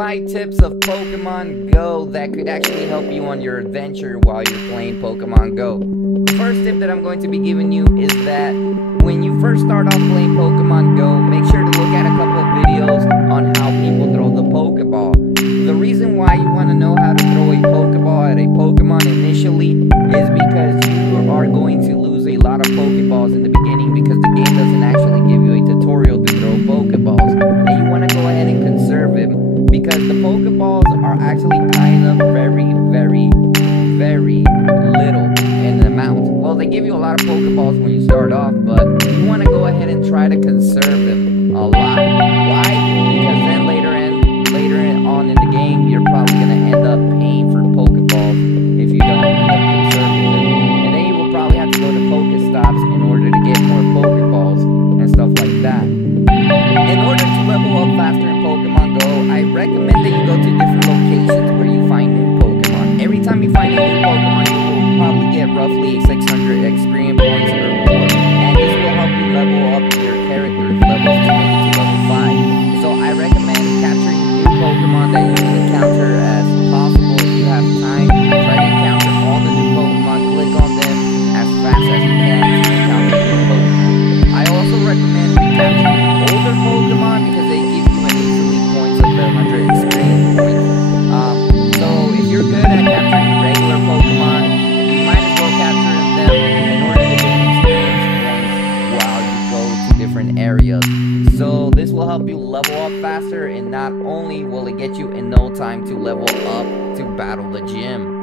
5 tips of Pokemon Go that could actually help you on your adventure while you're playing Pokemon Go. The first tip that I'm going to be giving you is that when you first start off playing Pokemon Go, make sure to look at a couple of videos on how people throw the Pokeball. The reason why you want to know how to throw a Pokeball at a Pokemon initially is because you are going to lose a lot of Pokeballs in the beginning because the game doesn't actually give you a tutorial to throw Pokeballs. And you want to go ahead and conserve them because the Pokeballs are actually kind of very little in amount. Well, they give you a lot of Pokeballs when you start off, but you want to go ahead and try to conserve them a lot. Why? Because then later on in the game, you're probably going to end up paying for Pokeballs if you don't end up conserving them. And then you will probably have to go to Pokestops in order to get more Pokeballs and stuff like that. In order to level up faster in Pokemon Go, I recommend that you go to different locations where you find new Pokemon. Every time you find a new Pokemon, you will probably get roughly 600 experience points or more. And this will help you level up your character's levels to make it to level 5. So I recommend capturing new Pokemon that you can encounter as possible if you have time. Try to encounter all the new Pokemon, click on them as fast as you can to encounter new Pokemon. I also recommend capturing older Pokemon because they give you an easily points of the 100 experience points. So if you're good at capturing regular Pokemon, you might as well capture them in order to gain experience points while you go to different areas. So this will help you level up faster, and not only will it get you in no time to level up to battle the gym.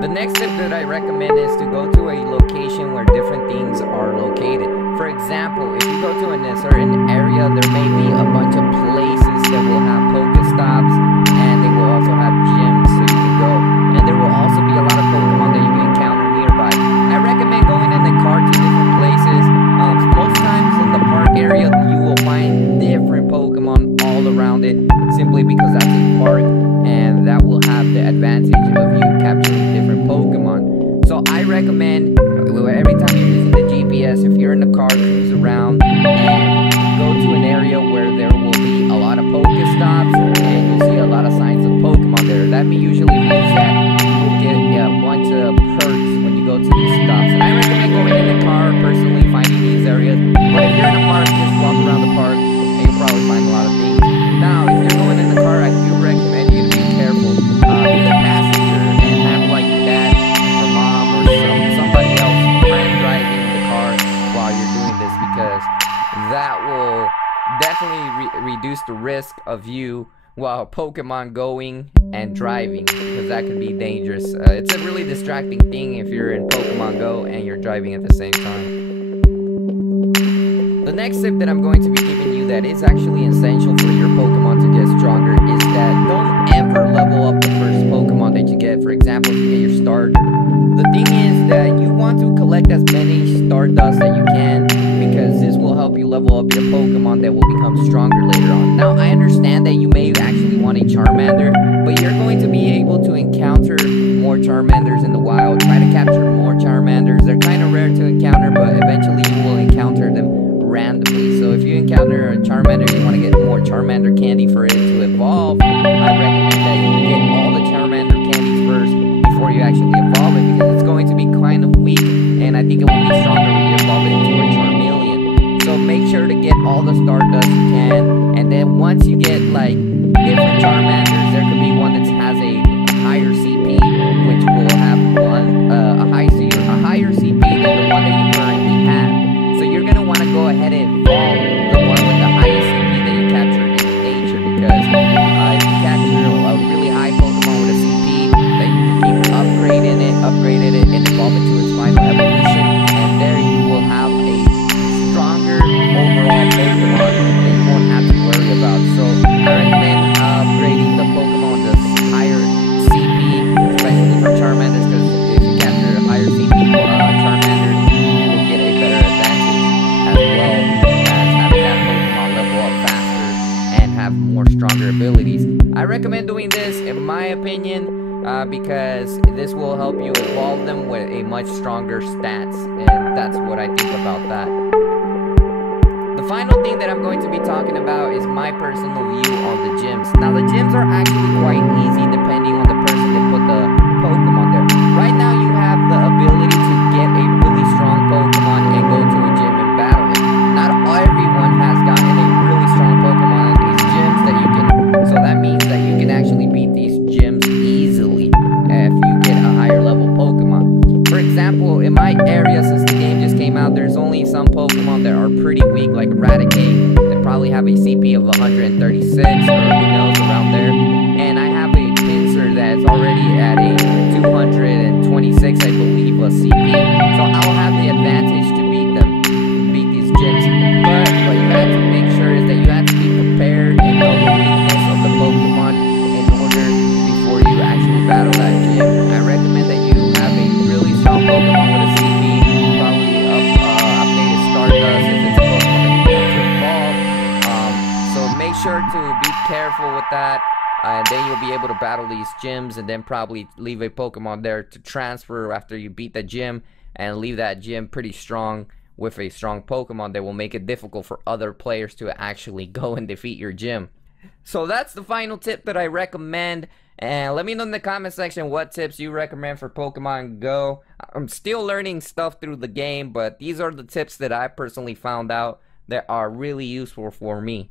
The next tip that I recommend is to go to a location where different things are located. For example, if you go to a certain area, there may be a bunch of places that will have Pokestops, and they will also have gyms so you can go. And there will also be a lot of Pokemon that you can encounter nearby. I recommend going in the car to different places. Most times in the park area, you will find different Pokemon all around it, simply because that's a park, and that will have the advantage of you capturing different Pokemon. So I recommend every time you're using the GPS, if you're in the car, cruise around and go to an area where there will be a lot of Pokestops and you'll see a lot of signs of Pokemon there. That usually means that you will get a bunch of perks when you go to these stops. And I recommend going in the car, personally finding these areas. But if you're in a park, just walk around the park and you'll probably find a lot of things. Now, if you're going in the car, I do recommend you to be careful. Be the passenger and have like your dad or mom or somebody else driving the car while you're doing this, because that will definitely reduce the risk of you while Pokemon going and driving, because that could be dangerous. It's a really distracting thing if you're in Pokemon Go and you're driving at the same time. The next tip that I'm going to be giving you that is actually essential for your Pokemon to get stronger is that don't ever level up the first Pokemon that you get. For example, if you get your starter. The thing is that you want to collect as many Stardust that you can, because this will help you level up your Pokemon that will become stronger later on. Now, I understand that you may actually want a Charmander, but you're going to be able to encounter more Charmanders in the wild. Try to capture more Charmanders. They're kind of rare to encounter, but eventually you will encounter them randomly. So if you encounter a Charmander, you want to get more Charmander candy for it to evolve. I recommend that you get all the Charmander candies first before you actually evolve it, because it's going to be kind of weak, and I think it will be stronger when you evolve it into a Charmeleon. So make sure to get all the Stardust you can, and then once you get like different Charmanders, there could be one that has a higher CP, which will have a higher CP than the one that you currently have. So you're going to want to go ahead and evolve the one with the highest CP that you captured in nature, because if you capture a really high Pokemon with a CP, then you can keep upgrading it, and evolve it to its final evolution, and there you will have a stronger overall Pokemon that you won't have to worry about. So I recommend upgrading the Pokemon with the higher CP, especially for Charmanders, because if you capture a higher CP Charmanders, you will get a better advantage, as well as having that Pokemon level up faster and have more stronger abilities. I recommend doing this, in my opinion, because this will help you evolve them with a much stronger stats, and that's what I think about that. The final thing that that I'm going to be talking about is my personal view on the gyms. Now, the gyms are actually quite easy depending on the person that put the Pokemon there. Right now, you have the ability to get a really strong Pokemon and go to a gym and battle it. Not everyone has gotten a really strong Pokemon at these gyms that you can, so that means that you can actually beat these gyms easily if you get a higher level Pokemon. For example, in my area, since the game just came out, there's only some Pokemon that are pretty weak, like Eradicate, that probably have a CP of 136, or who knows, around there. And I have a Pinsir that's already at a 226, I believe, a CP. So I'll have the advantage to beat these gyms. But what you have to make sure is that you have to be prepared and know the weakness of the Pokemon in order before you actually battle that gym. I recommend that you have a really strong Pokemon with a CP, probably updated Stardust if it's a Pokemon that you want to evolve. So make sure to be careful with that, and then you'll be able to battle these gyms, and then probably leave a Pokemon there to transfer after you beat the gym, and leave that gym pretty strong with a strong Pokemon that will make it difficult for other players to actually go and defeat your gym. So that's the final tip that I recommend. And let me know in the comment section what tips you recommend for Pokemon Go. I'm still learning stuff through the game, but these are the tips that I personally found out that are really useful for me.